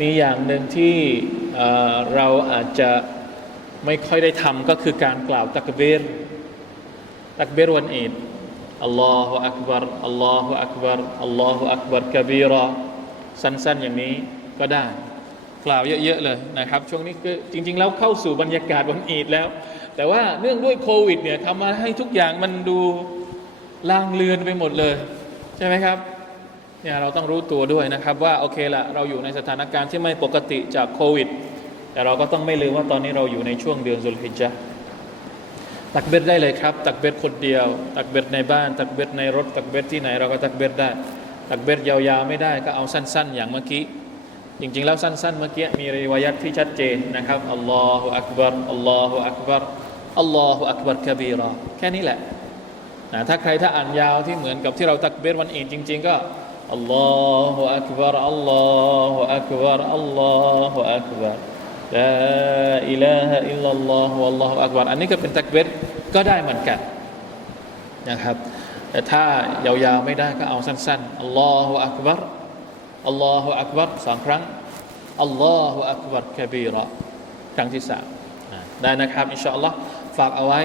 มีอย่างหนึ่งที่เราอาจจะไม่ค่อยได้ทำก็คือการกล่าวตักเบรตักเบรวันอีดอัลลอฮฺอักบารอัลลอฮฺอักบารอัลลอฮฺอักบารกะบีรอสั้นๆ อย่างนี้ก็ได้ กล่าวเยอะๆเลยนะครับ ช่วงนี้ก็จริง ๆ แล้วเข้าสู่บรรยากาศวันอีดแล้ว แต่ว่าเนื่องด้วยโควิดเนี่ยทำมาให้ทุกอย่างมันดูลางเลือนไปหมดเลย ใช่ไหมครับ เนี่ยเราต้องรู้ตัวด้วยนะครับว่าโอเคละเราอยู่ในสถานการณ์ที่ไม่ปกติจากโควิด แต่เราก็ต้องไม่ลืมว่าตอนนี้เราอยู่ในช่วงเดือนสุลฮิจญะห์ตักเบ็ดได้เลยครับ ตักเบ็ดคนเดียว ตักเบ็ดในบ้าน ตักเบ็ดในรถ ตักเบ็ดที่ไหนเราก็ตักเบ็ดได้ ตักเบ็ดยาวๆไม่ได้ก็เอาสั้น ๆ อย่างเมื่อกี้จริงๆแล้วสั้นๆเมื่อกี้มีรีวายัตที่ชัดเจนนะครับอัลลอฮฺอักบารอัลลอฮฺอักบารอัลลอฮฺอักบารกะบีรอแค่นี้แหละนะถ้าใครถ้าอ่านยาวที่เหมือนกับที่เราตักเบรวันอีดจริง ๆ ก็ อัลลอฮฺอักบารอัลลอฮฺอักบารอัลลอฮฺอักบารลาอิลาฮะอิลลัลลอฮฺอัลลอฮฺอักบารอันนี้ก็เป็นตักเบรก็ได้เหมือนกันนะครับแต่ถ้ายาวๆไม่ได้ก็เอาสั้นๆอัลลอฮฺอักบารอัลลอฮฺอักบารสองครั้งอัลลอฮฺอักบารกะบีรอครั้งที่สามได้นะครับ อินชาอัลลอฮ์ฝากเอาไว้